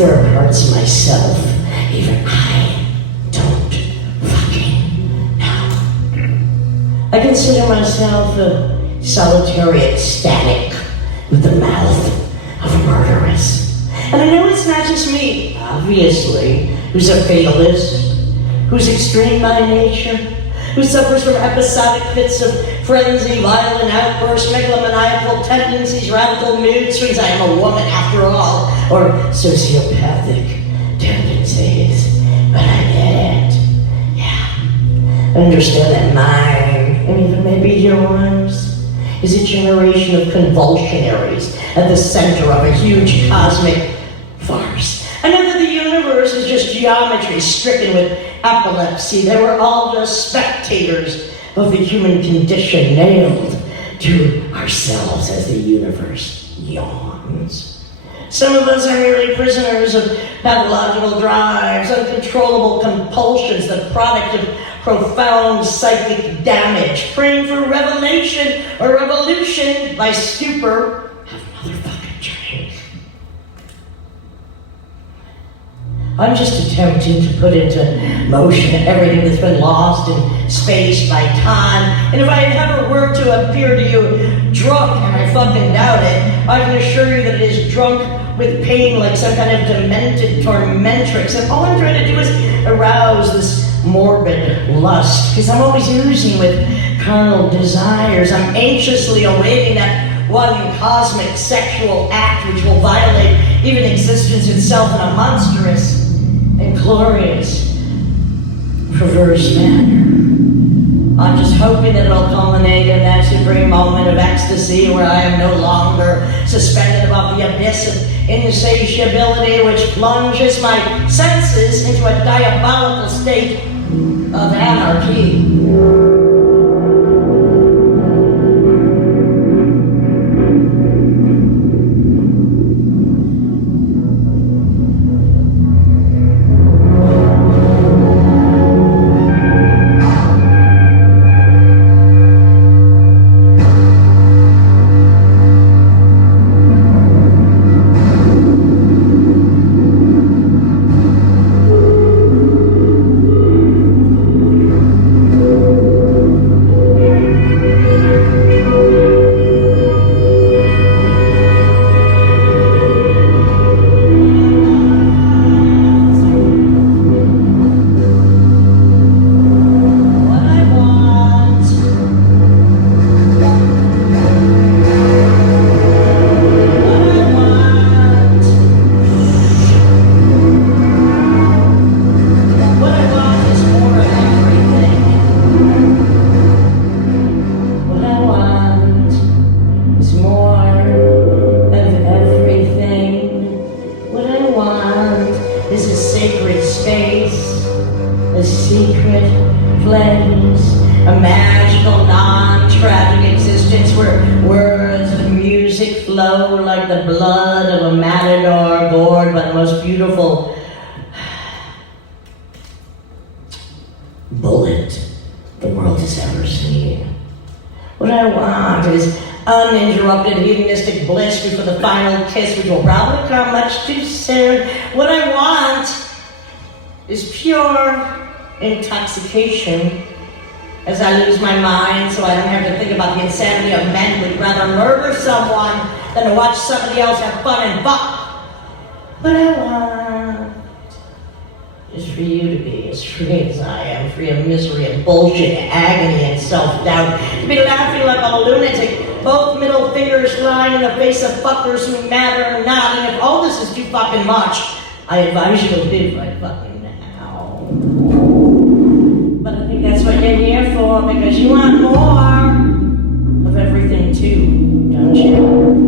there are parts of myself even I don't fucking know. I consider myself a solitary ecstatic with the mouth of a murderess. And I know it's not just me, obviously, who's a fatalist, who's extreme by nature, who suffers from episodic fits of frenzy, violent outbursts, megalomaniacal tendencies, radical mood swings. I am a woman after all, or sociopathic tendencies. But I get it. Yeah. I understand that mine, and even maybe yours, is a generation of convulsionaries at the center of a huge cosmic farce. I know that the universe is just geometry stricken with epilepsy. They were all just spectators of the human condition, nailed to ourselves as the universe yawns. Some of us are merely prisoners of pathological drives, uncontrollable compulsions, the product of profound psychic damage, praying for revelation or revolution by stupor. Have another fucking drink. I'm just attempting to put into motion everything that's been lost in space by time. And if I ever were to appear to you drunk, and I fucking doubt it, I can assure you that it is drunk with pain like some kind of demented tormentrix. And all I'm trying to do is arouse this morbid lust, because I'm always oozing with carnal desires. I'm anxiously awaiting that one cosmic sexual act which will violate even existence itself in a monstrous and glorious, perverse manner. I'm just hoping that it'll culminate in that supreme moment of ecstasy where I am no longer suspended above the abyss of insatiability which plunges my senses into a diabolical state of anarchy. Uninterrupted hedonistic bliss before the final kiss, which will probably come much too soon. What I want is pure intoxication as I lose my mind so I don't have to think about the insanity of men who'd rather murder someone than to watch somebody else have fun and fuck. What I want is for you to be as free as I am, free of misery and bullshit, agony and self-doubt, to be laughing like a lunatic, both middle fingers lying in the face of fuckers who matter not. And if all this is too fucking much, I advise you to live right fucking now. But I think that's what you're here for, because you want more of everything too, don't you?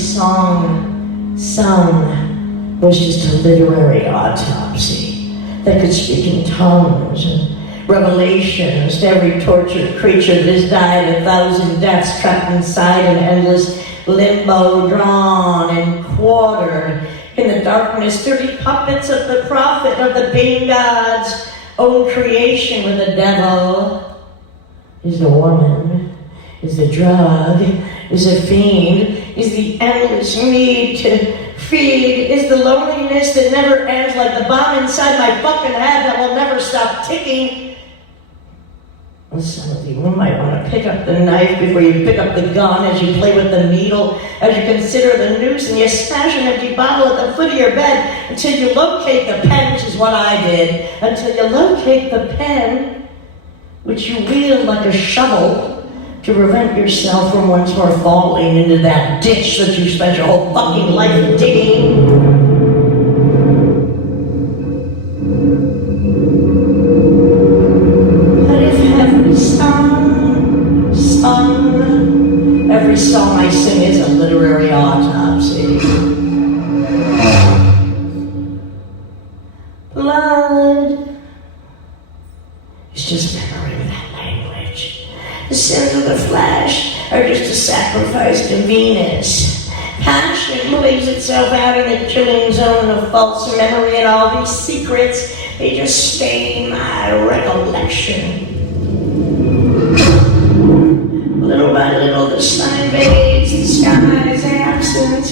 song sung was just a literary autopsy that could speak in tongues and revelations to every tortured creature that has died 1,000 deaths trapped inside an endless limbo, drawn and quartered in the darkness, dirty puppets of the prophet of the pain god's own creation, with the devil is the woman, is the drug, is a fiend, is the endless need to feed, is the loneliness that never ends, like the bomb inside my fucking head that will never stop ticking. Well, some of you might want to pick up the knife before you pick up the gun, as you play with the needle, as you consider the noose, and you smash an empty bottle at the foot of your bed until you locate the pen, which is what I did, until you locate the pen, which you wield like a shovel to prevent yourself from once more falling into that ditch that you spent your whole fucking life digging. Every song I sing is a literary autopsy. Blood is just memory without language. The sins of the flesh are just a sacrifice to Venus. Passion lays itself out in the killing zone of false memory, and all these secrets, they just stain my recollection. Little by little, the sun fades, the sky is absent,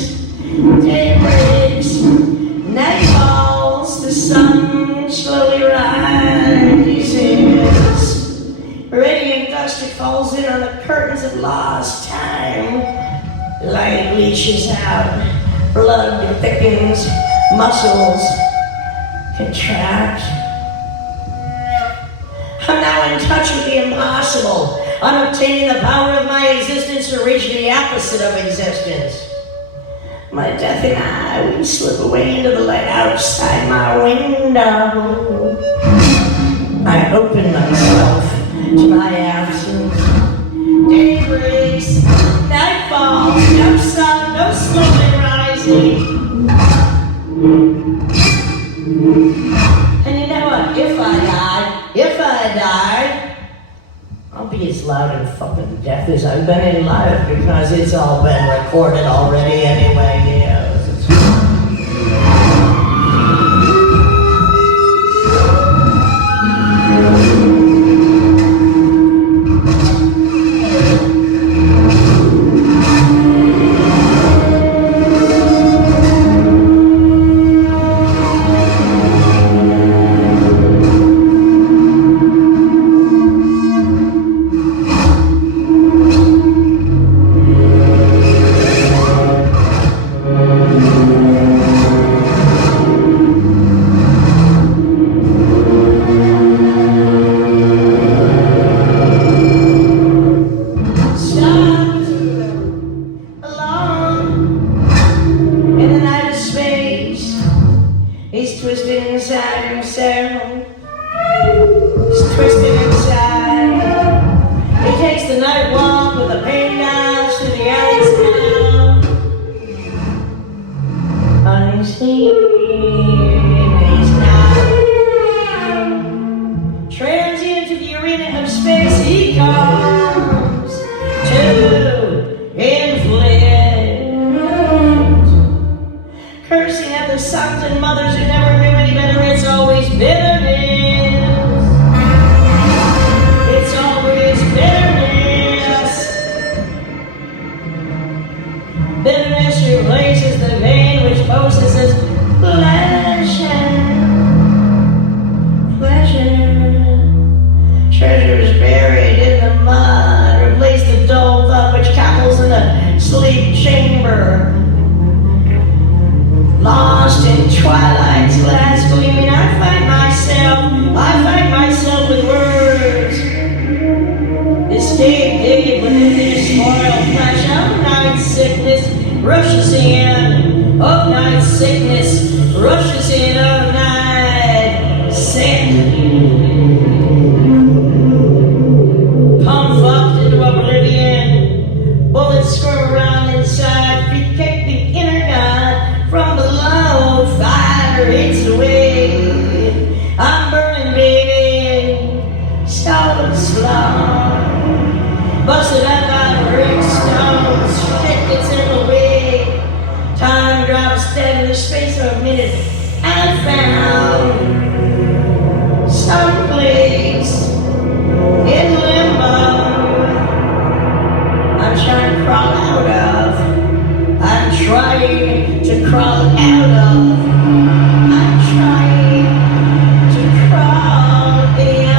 day breaks, night falls, the sun slowly rises. Radiant dust, it falls in on the curtains of lost time. Light leaches out, blood thickens, muscles contract. I'm now in touch with the impossible. I'm obtaining the power of my existence to reach the opposite of existence. My death and I, we slip away into the light outside my window. I open myself to my absence. Day breaks, night falls, no sun, no slowly rising. And you know what? If I die, I'll be as loud and fucking deaf as I've been in life, because it's all been recorded already anyway, yeah. Bullets squirm around inside, feet kick crawl out of. I'm trying to crawl out of. I'm trying to crawl beyond.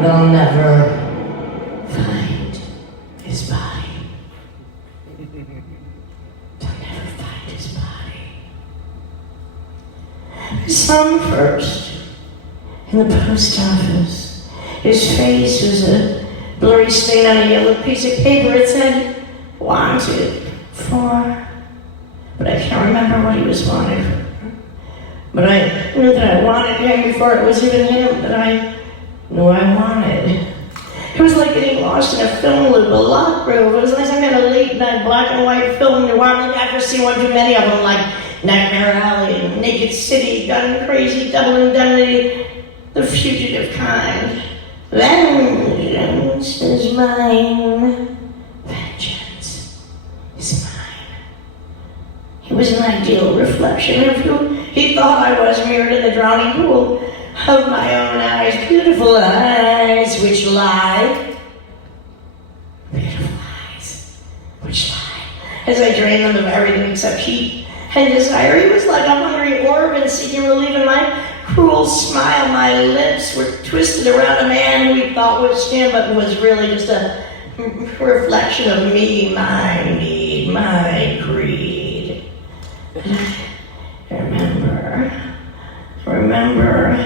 They'll never find his body. They'll never find his body. Some first in the post office. His face was a blurry stain on a yellow piece of paper. It said, "Wanted for," but I can't remember what he was wanted for. But I knew that I wanted him before it was even him that I knew I wanted. It was like getting lost in a film loop, a lock groove. It was like some kind of late night black and white film noir. I've never seen one too many of them, like Nightmare Alley, Naked City, Gun Crazy, Double Indemnity, The Fugitive Kind. Vengeance is mine. Vengeance is mine. He was an ideal reflection of who he thought I was, mirrored in the drowning pool of my own eyes, beautiful eyes which lie. Beautiful eyes which lie. As I drained them of everything except heat and desire, he was like a hungry orphan seeking relief in my cruel smile. My lips were twisted around a man who we thought was him, but was really just a reflection of me, my need, my greed. I remember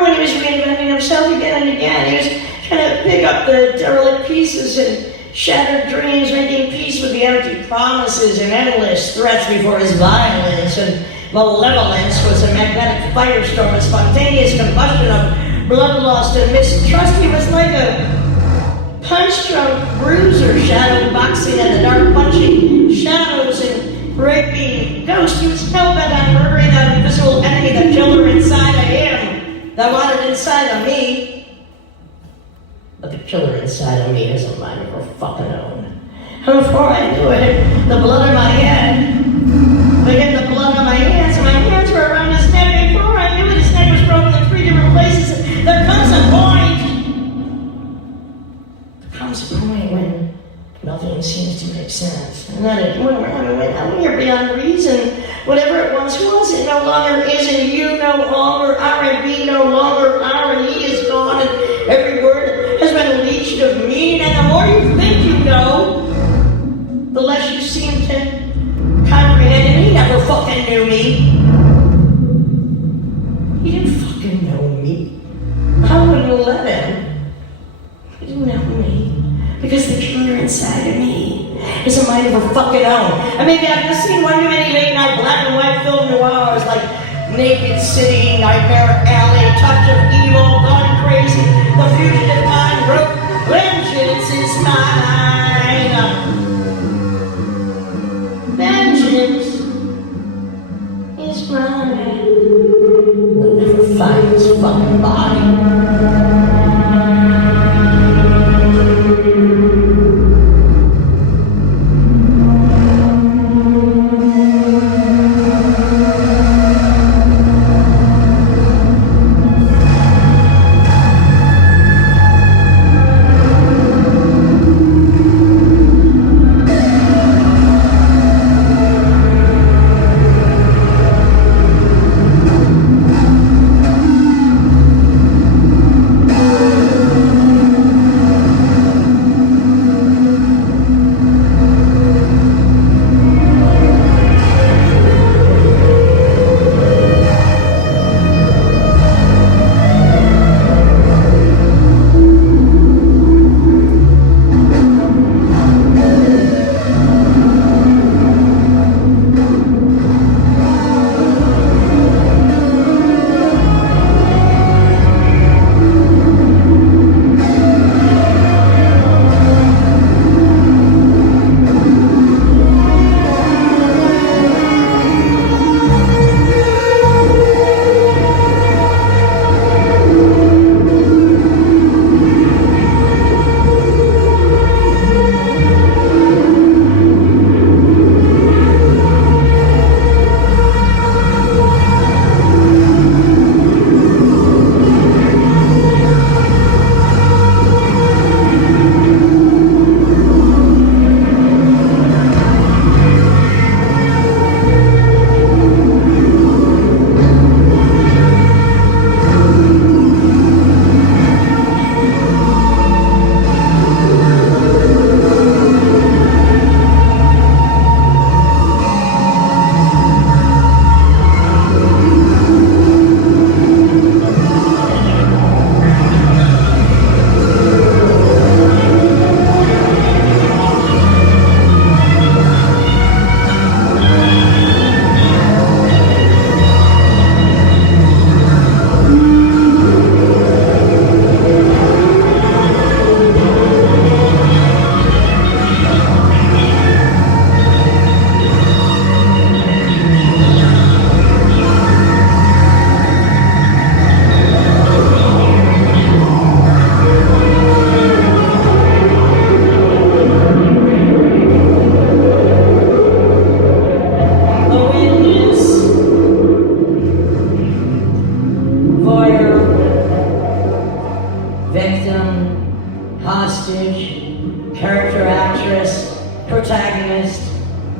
when he was reinventing himself again and again. He was trying to pick up the derelict pieces and shattered dreams, making peace with the empty promises and endless threats before his violence and malevolence was a magnetic firestorm, a spontaneous combustion of bloodlust and mistrust. He was like a punch-drunk bruiser, shadow boxing in the dark, punching shadows and raping ghosts. He was hell-bent on murdering that invisible enemy, that killer inside of him, that wanted inside of me. But the killer inside of me has a mind of her fucking own. And before I knew it, the blood in my head began the blood on my hands, and my hands were around his neck. Before I knew it, his neck was broken in 3 fucking own. And maybe I've just seen one too many late night black and white film noirs like Naked City, Nightmare Alley, Touch of Evil, Gone Crazy, The Fugitive Mind, wrote, Vengeance is mine. Vengeance is mine. They'll never find his fucking body.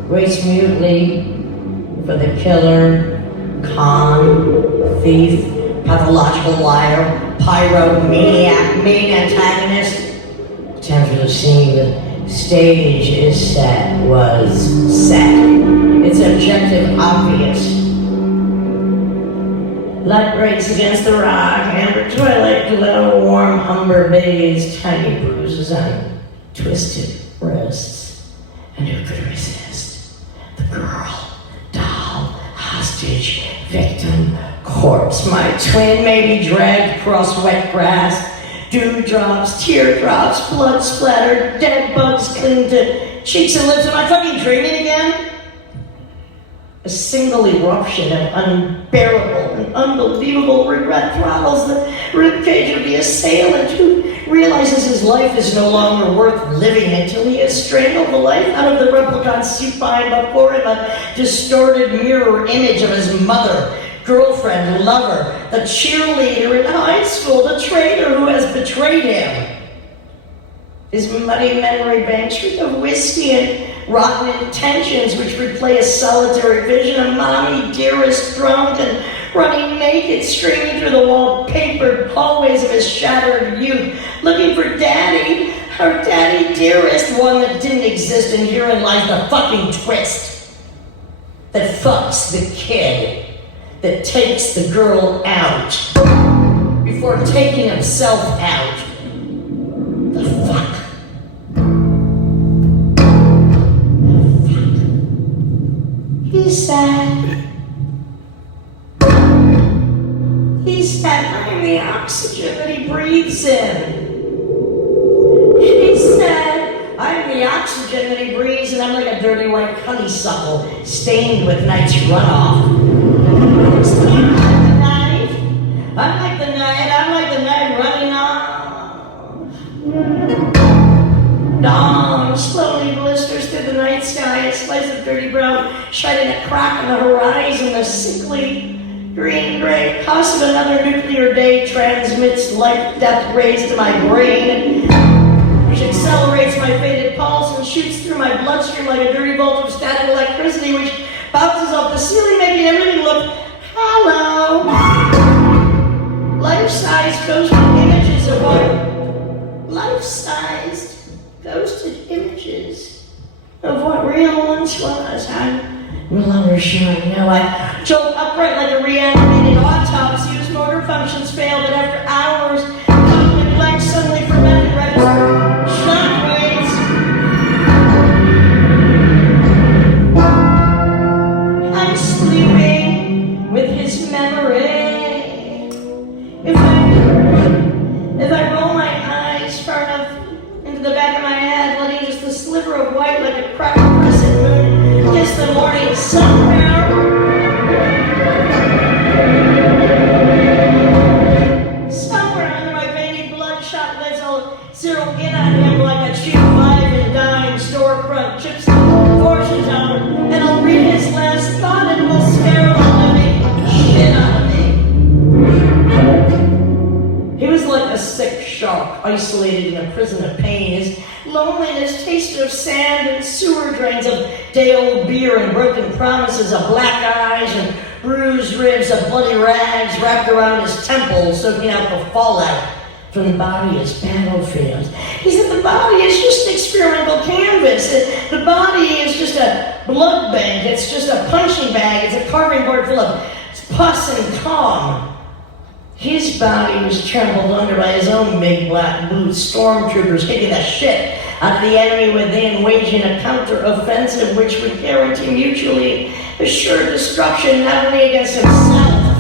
waits mutely for the killer, con, thief, pathological liar, pyromaniac, main antagonist. The temperature of seeing the stage is set was set. Its objective obvious. Light breaks against the rock, amber twilight glow, warm umber bathes, tiny bruises on twisted wrists. And who could resist? The girl, doll, hostage, victim, corpse. My twin may be dragged across wet grass, dewdrops, teardrops, blood splattered, dead bugs cling to cheeks and lips. Am I fucking dreaming again? A single eruption of unbearable and unbelievable regret throttles the ribcage of the assailant, who realizes his life is no longer worth living until he has strangled the life out of the replicant supine before him, a distorted mirror image of his mother, girlfriend, lover, the cheerleader in high school, the traitor who has betrayed him. His muddy memory banks reek of whiskey and rotten intentions, which replay a solitary vision of mommy dearest drunk and running naked, streaming through the wallpapered hallways of his shattered youth, looking for daddy, her daddy dearest, one that didn't exist, and herein lies the fucking twist that fucks the kid, that takes the girl out before taking himself out. The fuck? I'm the oxygen that he breathes in. He said, I'm the oxygen that he breathes, and I'm like a dirty white honeysuckle stained with night's runoff. I'm like the night running off. Dawn slowly blisters through the night sky, a slice of dirty brown shining a crack on the horizon. The sickly green-gray husk of another nuclear day transmits life-death rays to my brain, which accelerates my faded pulse and shoots through my bloodstream like a dirty bolt of static electricity, which bounces off the ceiling, making everything look hollow. Life-sized ghosted images of what? Life-sized ghosted images of what real once was. I'm no longer sure I know. I jolt upright like a reanimated autopsy whose motor functions fail, but after hours, the neglect suddenly fermented register shockwaves. I'm sleeping with his memory. If I roll my eyes far enough into the back of my head, letting just a sliver of white like a cracked crescent moon kiss the morning somewhere under my veiny bloodshot lids, I'll zero in on him like a cheap 5 and dime storefront chips fortune teller, and I'll read his last thought and will scare the living shit out of me. He was like a sick shark, isolated in a prison of pain. His loneliness tasted of sand and sewer drains, of day-old beer and broken promises, of black eyes and bruised ribs, of bloody rags wrapped around his temples, soaking out the fallout from the body as battlefield. He said the body is just experimental canvas. The body is just a blood bank. It's just a punching bag. It's a carving board full of pus and cum. His body was trampled under by his own big black boots, stormtroopers kicking the shit out of the enemy within, waging a counter-offensive which would guarantee mutually assured destruction not only against himself,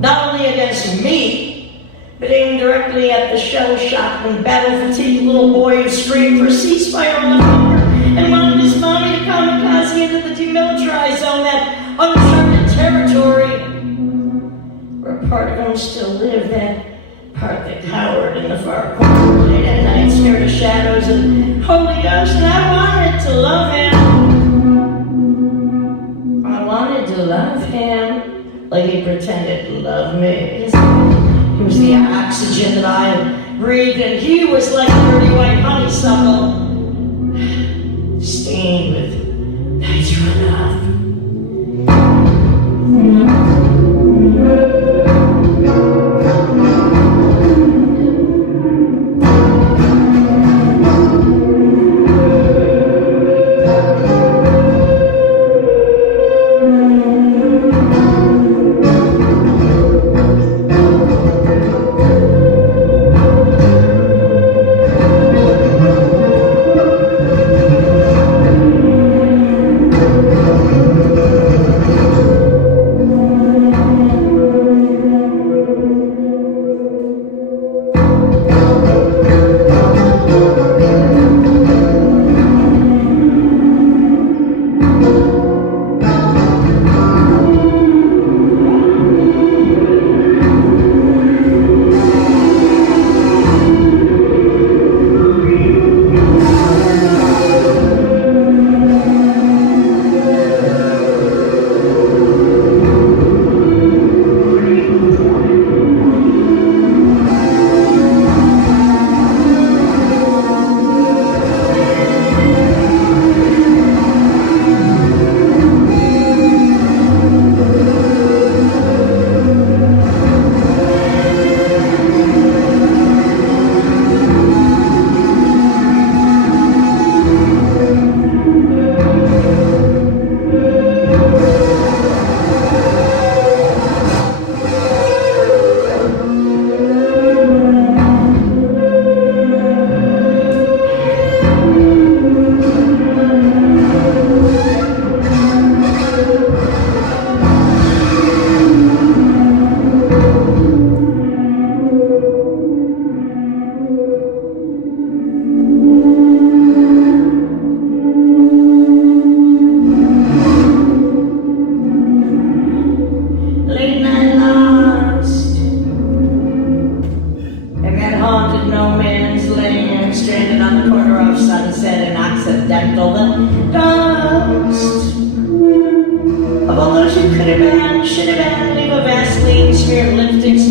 not only against me, but aimed directly at the shell-shocked and battle-fatigued little boy who screamed for ceasefire on the hunger and wanted his mommy to kamikaze into the demilitarized zone, that uncharted territory where part of him still lived, that part that cowered in the far corner late at night, scared of shadows and Holy Ghost, and I wanted to love him. I wanted to love him like he pretended to love me. He was the oxygen that I had breathed, and he was like a dirty white honeysuckle, stained with night's runoff.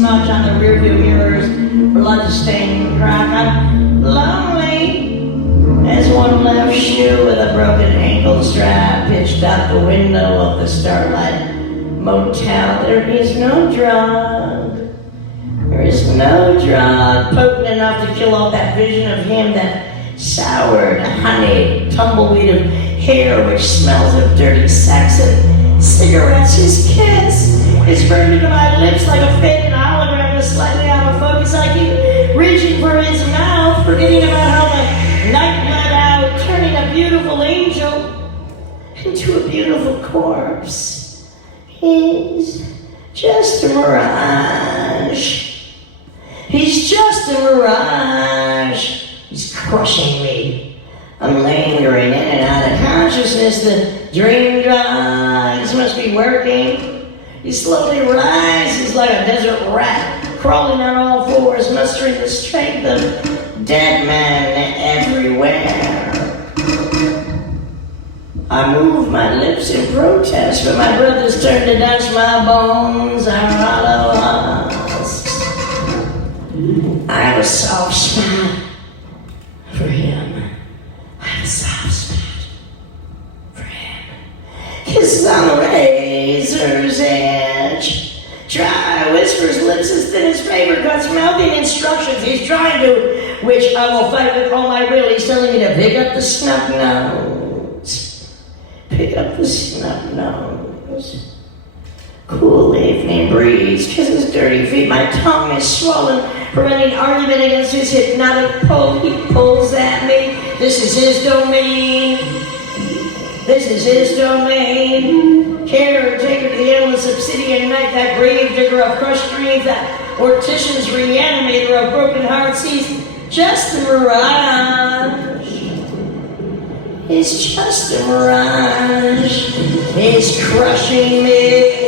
smudge on the rearview mirror's blood-stained crack. I'm lonely as one left shoe with a broken ankle strap pitched out the window of the Starlight Motel. There is no drug. There is no drug potent enough to kill off that vision of him, that soured, honeyed tumbleweed of hair which smells of dirty sex and cigarettes. His kiss is burned into my lips like a faded hologram that's slightly out of focus. I keep reaching for his mouth, forgetting about how the night bled out, turning a beautiful angel into a beautiful corpse. He's just a mirage. He's just a mirage. He's crushing me. I'm lingering in and out of consciousness. The dream drugs must be working. He slowly rises like a desert rat, crawling on all fours, mustering the strength of dead men everywhere. I move my lips in protest, but my brothers turn to dust. My bones are hollow husks. I have a soft spot for him. I have a soft spot for him. Kiss on the razor's edge. Dry whispers, lips as thin as paper cuts, mouthing instructions. He's trying to, which I will fight with all my will. He's telling me to pick up the snub nose. Pick up the snub nose. Cool evening breeze kisses dirty feet. My tongue is swollen from any argument against his hypnotic pull. He pulls at me. This is his domain. This is his domain. Caretaker to the endless obsidian night, that grave digger of crushed dreams, that mortician's reanimator of broken hearts. He's just a mirage. He's just a mirage. He's crushing me.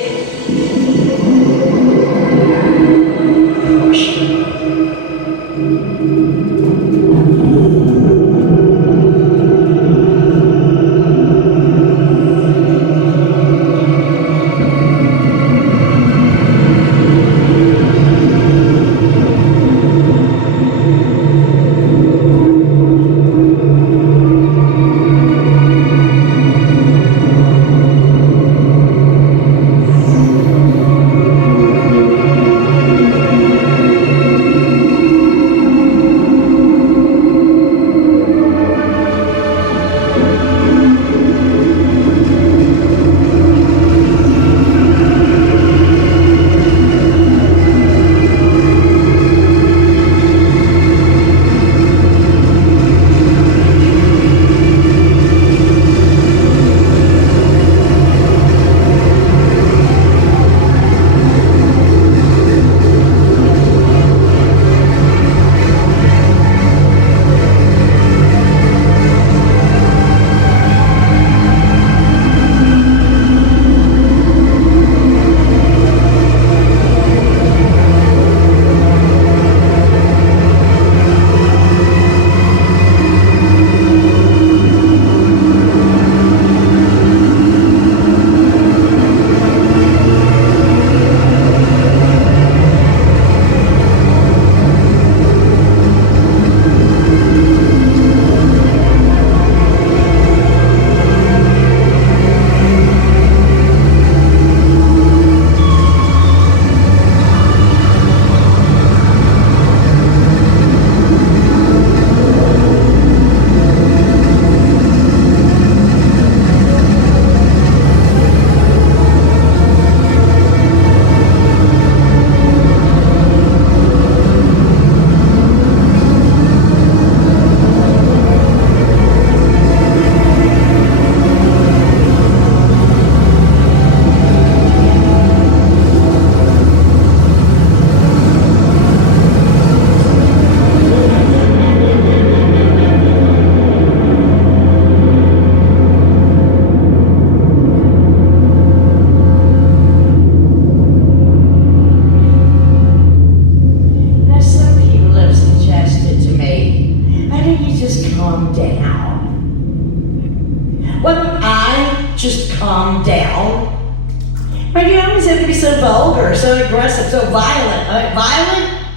Why do you always have to be so vulgar, so aggressive, so violent? Violent?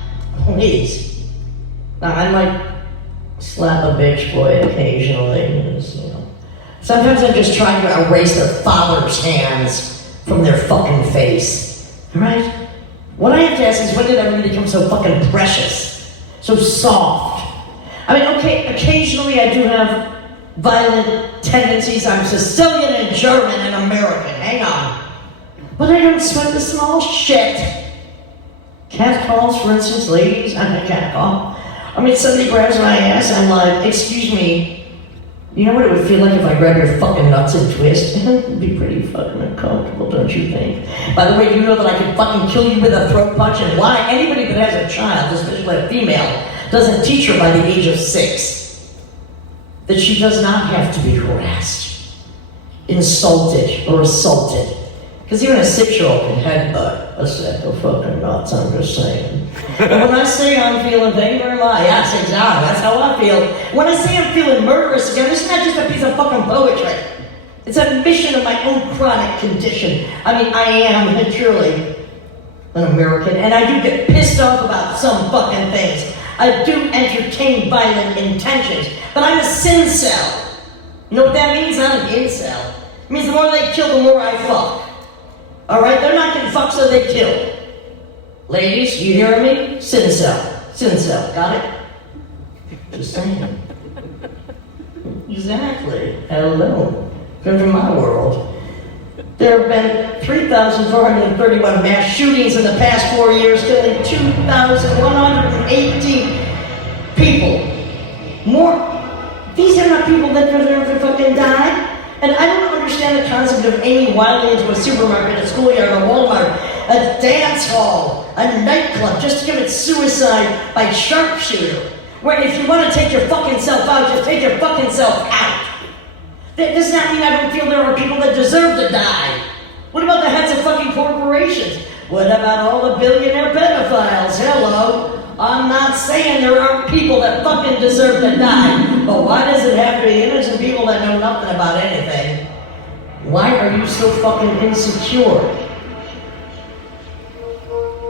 Please. Now, I might slap a bitch boy occasionally, you know. Sometimes I'm just trying to erase their father's hands from their fucking face. Alright? What I have to ask is, when did everything become so fucking precious? So soft? I mean, okay, occasionally I do have violent tendencies. I'm Sicilian and German and American. Hang on. But I don't sweat the small shit. Cat calls, for instance, ladies. I'm a cat call. I mean, somebody grabs my ass, I'm like, excuse me. You know what it would feel like if I grabbed your fucking nuts and twist? It'd be pretty fucking uncomfortable, don't you think? By the way, do you know that I could fucking kill you with a throat punch? And why anybody that has a child, especially a female, doesn't teach her by the age of 6 that she does not have to be harassed, insulted, or assaulted. Because even a 6-year-old can headbutt a sack of fucking nuts, I'm just saying. And when I say I'm feeling thank you very much, yes, exactly, that's how I feel. When I say I'm feeling murderous again, it's not just a piece of fucking poetry. It's a admission of my own chronic condition. I mean, I am truly an American, and I do get pissed off about some fucking things. I do entertain violent intentions, but I'm a sin cell. You know what that means? Not an incel. It means the more they kill, the more I fuck. Alright, they're not getting fucked, so they kill. Ladies, you hearing me? Sin cell. Sin cell. Got it? Just saying. Exactly. Hello. Come from my world. There have been 3,431 mass shootings in the past 4 years, killing 2,118 people. More. These are not people that deserve to fucking die. And I don't understand the concept of aiming wildly into a supermarket, a schoolyard, a Walmart, a dance hall, a nightclub, just to commit suicide by sharpshooter. Where if you want to take your fucking self out, just take your fucking self out. That does not mean I don't feel there are people that deserve to die. What about the heads of fucking corporations? What about all the billionaire pedophiles? Hello? I'm not saying there aren't people that fucking deserve to die, but why does it have to be innocent people that know nothing about anything? Why are you so fucking insecure?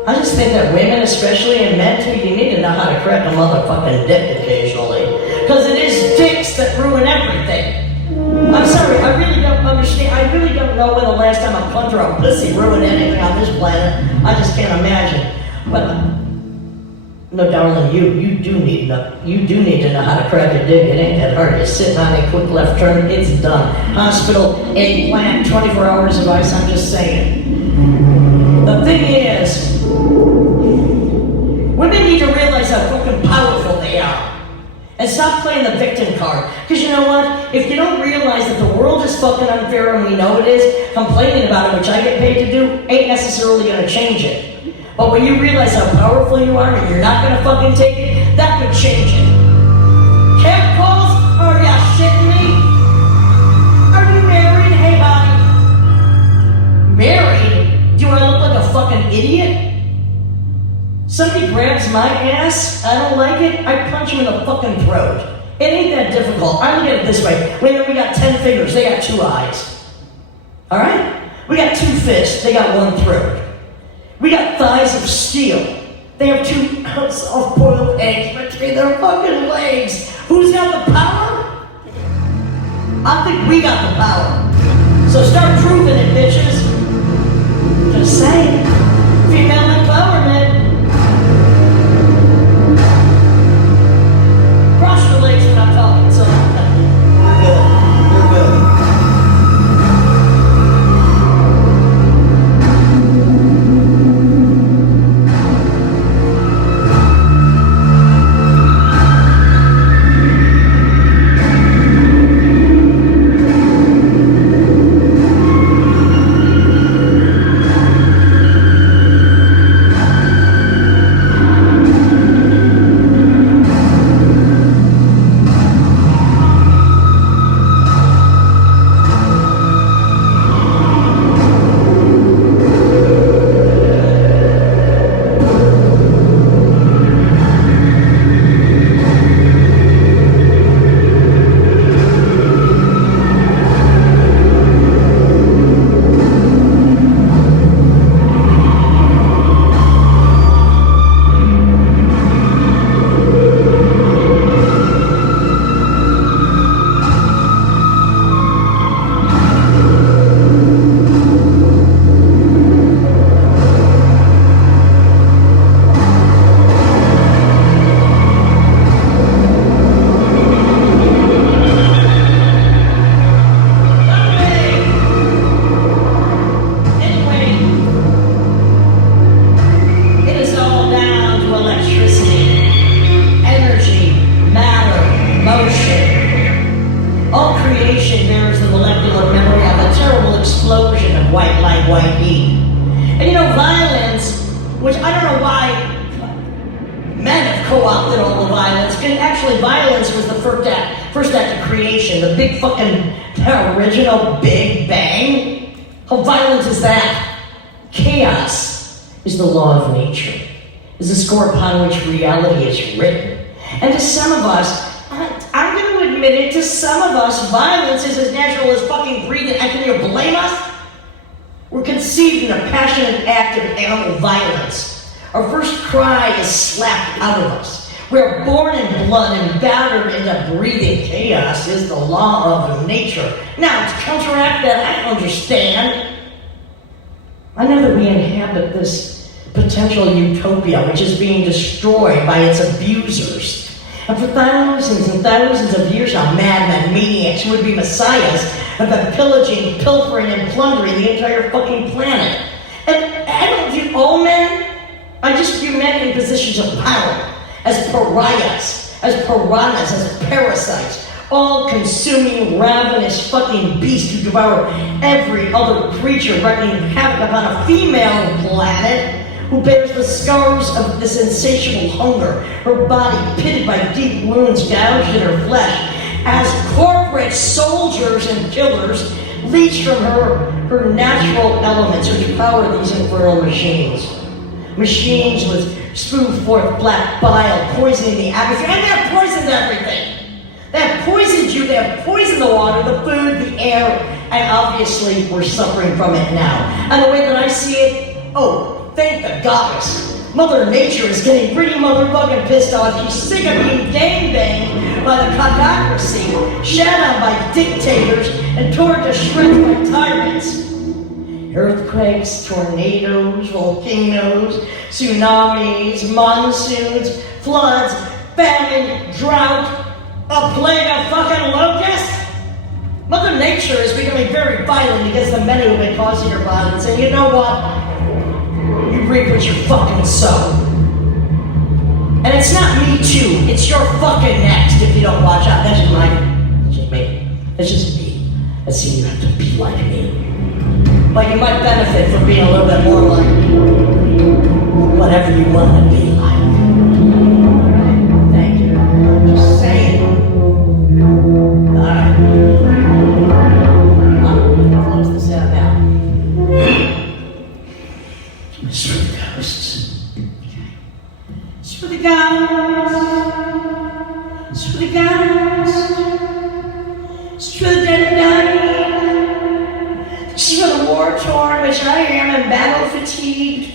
I just think that women especially, and men too, you need to know how to crack a motherfucking dick occasionally. Because it is dicks that ruin everything. I'm sorry, I really don't understand. I really don't know when the last time a cunt or a pussy ruined anything on this planet. I just can't imagine. But no, darling, you do need to know how to crack a dick. It ain't that hard. You're sitting on a quick left turn, it's done. Hospital, eggplant, 24 hours of ice, I'm just saying. The thing is, women need to realize how fucking powerful they are. And stop playing the victim card. Because you know what? If you don't realize that the world is fucking unfair and we know it is, complaining about it, which I get paid to do, ain't necessarily gonna change it. But when you realize how powerful you are and you're not gonna fucking take it, that could change it. Cat calls? Are ya shitting me? Are you married? Hey, honey. Married? Do I look like a fucking idiot? Somebody grabs my ass, I don't like it, I punch him in the fucking throat. It ain't that difficult. I look at it this way. We got 10 fingers, they got 2 eyes. Alright? We got 2 fists, they got 1 throat. We got thighs of steel. They have 2 soft-boiled eggs between their fucking legs. Who's got the power? I think we got the power. So start proving it, bitches. Just saying. Female empowerment. Cross your legs when I'm talking, so you're good. You're good. why men have co-opted all the violence. And actually, violence was the first act of creation, the big fucking original Big Bang. How violent is that? Chaos is the law of nature, is the score upon which reality is written. And to some of us, I'm going to admit it, to some of us, violence is as natural as fucking breathing. And can you blame us? We're conceived in a passionate act of animal violence. Our first cry is slapped out of us. We're born in blood and battered into breathing. Chaos is the law of nature. Now, to counteract that, I understand. I know that we inhabit this potential utopia which is being destroyed by its abusers. And for thousands and thousands of years now, madmen, maniacs, would-be messiahs have been pillaging, pilfering, and plundering the entire fucking planet. And I don't view all men, I just view men in positions of power as pariahs, as piranhas, as parasites, all-consuming, ravenous fucking beasts who devour every other creature, wreaking havoc upon a female planet who bears the scars of this insatiable hunger, her body pitted by deep wounds gouged in her flesh, as corporate soldiers and killers leech from her natural elements which power these infernal machines. Machines which spew forth black bile, poisoning the atmosphere, and they have poisoned everything. They have poisoned you, they have poisoned the water, the food, the air, and obviously we're suffering from it now. And the way that I see it, thank the goddess. Mother Nature is getting pretty motherfucking pissed off. She's sick of being gangbanged by the cococracy, shat on by dictators, and torn to shreds by tyrants. Earthquakes, tornadoes, volcanoes, tsunamis, monsoons, floods, famine, drought, a plague of fucking locusts. Mother Nature is becoming very violent against the men who have been causing her violence, and you know what? You reap what you fucking sow. And it's not me too, it's your fucking next if you don't watch out. That's just me. That's just me. Let's see, you have to be like me. But you might benefit from being a little bit more like whatever you want to be like. Thank you. I'm just saying. Alright. I'm gonna close this out now. It's for the ghosts. Okay. It's for the ghosts. It's for the ghosts. It's for the dead and dying. It's for the war-torn, which I am, and battle-fatigued.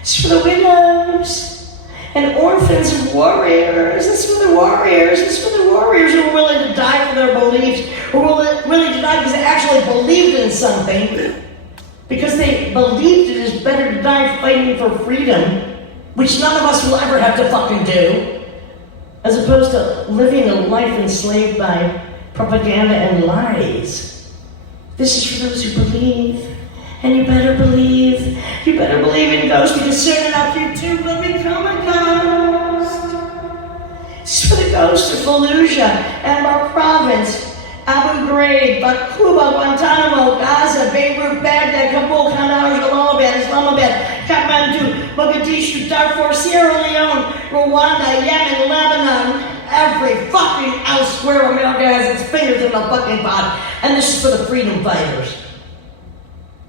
It's for the widows and orphans and warriors. It's for the warriors. It's for the warriors who are willing to die for their beliefs, who are willing to die because they actually believed in something. Because they believed it is better to die fighting for freedom, which none of us will ever have to fucking do, as opposed to living a life enslaved by propaganda and lies. This is for those who believe, and you better believe in ghosts, because soon enough you too will become a ghost. It's for the ghosts of Fallujah and our province, Abu Ghraib, Bakuba, Guantanamo, Gaza, Beirut, Baghdad, Kabul, Kandahar, Jalalabad, Islamabad, Kathmandu, Mogadishu, Darfur, Sierra Leone, Rwanda, Yemen, Lebanon, every fucking elsewhere America has its fingers in the fucking pot. And this is for the freedom fighters,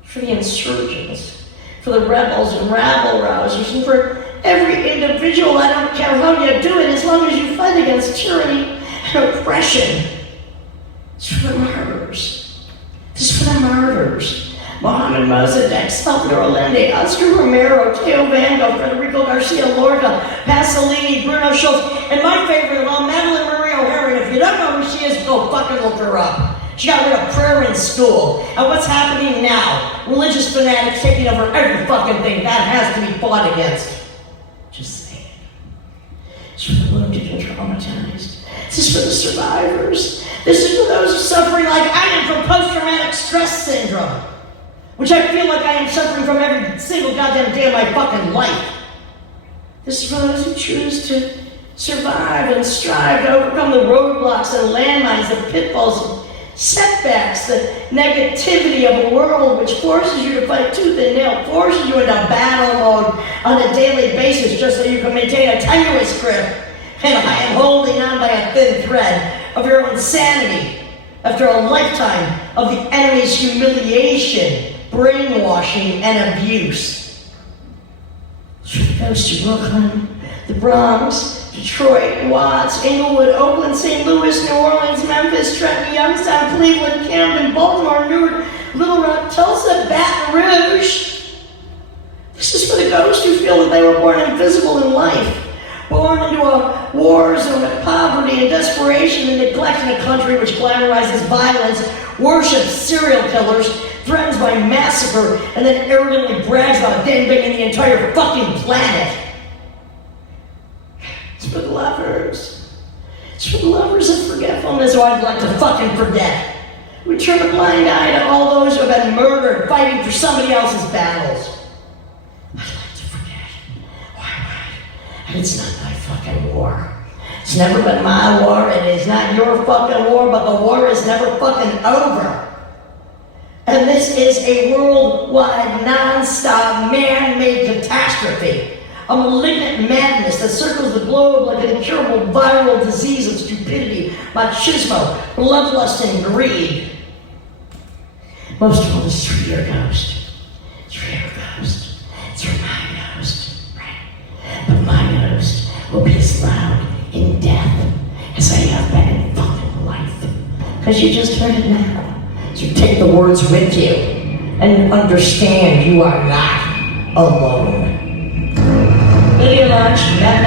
for the insurgents, for the rebels and rabble-rousers, and for every individual. I don't care how you do it, as long as you fight against tyranny and oppression. It's for the martyrs. This is for the martyrs. Mohammed Mossadegh, Salvador Allende, Oscar Romero, Teo Van Gogh, Federico Garcia Lorca, Pasolini, Bruno Schultz, and my favorite of all, Madeline Marie O'Hara. If you don't know who she is, go fucking look her up. She got rid of prayer in school. And what's happening now? Religious fanatics taking over every fucking thing. That has to be fought against. Just saying. It's for the wounded and traumatized. This is for the survivors. This is for those suffering like I am from post-traumatic stress syndrome, which I feel like I am suffering from every single goddamn day of my fucking life. This is for those who choose to survive and strive to overcome the roadblocks and landmines, the pitfalls, setbacks, the negativity of a world which forces you to fight tooth and nail, forces you into battle mode on a daily basis just so you can maintain a tenuous grip. And I am holding on by a thin thread of your insanity after a lifetime of the enemy's humiliation, brainwashing, and abuse. Through the coast of Brooklyn, the Bronx, Detroit, Watts, Inglewood, Oakland, St. Louis, New Orleans, Memphis, Trenton, Youngstown, Cleveland, Camden, Baltimore, Newark, Little Rock, Tulsa, Baton Rouge. This is for the ghosts who feel that they were born invisible in life, born into a war zone of poverty and desperation and neglect in a country which glamorizes violence, worships serial killers, threatens by massacre, and then arrogantly brags about gangbanging the entire fucking planet. It's for the lovers. It's for the lovers of forgetfulness who I'd like to fucking forget. We turn a blind eye to all those who have been murdered fighting for somebody else's battles. I'd like to forget. Why? It's not my fucking war. It's never been my war. It is not your fucking war, but the war is never fucking over. And this is a worldwide, non-stop, man-made catastrophe. A malignant madness that circles the globe like an incurable viral disease of stupidity, machismo, bloodlust, and greed. Most of all, this is for your ghost. It's for your ghost. It's for my ghost, right? But my ghost will be as loud in death as I have been in fucking life. Because you just heard it now. So take the words with you and understand you are not alone. Lydia launched that